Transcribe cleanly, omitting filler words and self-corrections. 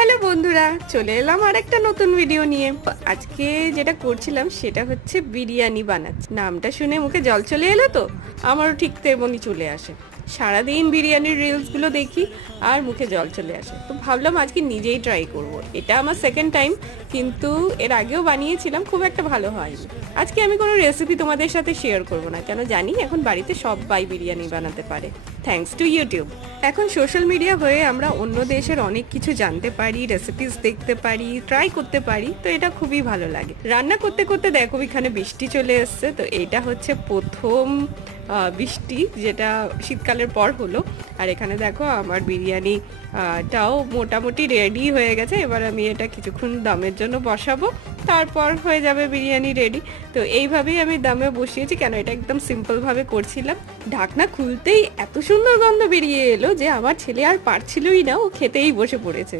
Hello বন্ধুরা, চলে এলাম আর একটা নতুন ভিডিও নিয়ে। আজকে যেটা করছিলাম সেটা হচ্ছে বিরিয়ানি বানাচ্ছি। নামটা শুনে মুখে জল চলে এলো তো, আমারও ঠিক তেমনই চলে আসে। সারাদিন বিরিয়ানির রিলসগুলো দেখি আর মুখে জল চলে আসে, তো ভাবলাম আজকে নিজেই ট্রাই করব। এটা আমার সেকেন্ড টাইম, কিন্তু এর আগেও বানিয়েছিলাম, খুব একটা ভালো হয়নি। আজকে আমি কোনো রেসিপি তোমাদের সাথে শেয়ার করব না, কেন জানি এখন বাড়িতে সবাই বিরিয়ানি বানাতে পারে, থ্যাঙ্কস টু ইউটিউব। এখন সোশ্যাল মিডিয়া হয়ে আমরা অন্য দেশের অনেক কিছু জানতে পারি, রেসিপিস দেখতে পারি, ট্রাই করতে পারি, তো এটা খুবই ভালো লাগে। রান্না করতে করতে দেখো এখানে বৃষ্টি চলে এসছে, তো এটা হচ্ছে প্রথম বৃষ্টি যেটা শীতকালের পর হলো। আর এখানে দেখো আমার বিরিয়ানি টাও মোটামুটি রেডি হয়ে গেছে। এবার আমি এটা কিছুক্ষণ দমের জন্য বসাবো, তারপর হয়ে যাবে বিরিয়ানি রেডি। তো এইভাবেই আমি দমে বসিয়েছি, কেন এটা একদম সিম্পলভাবে করছিলাম। ঢাকনা খুলতেই এত সুন্দর গন্ধ বেরিয়ে এলো যে আমার ছেলে আর পারছিলই না, ও খেতেই বসে পড়েছে।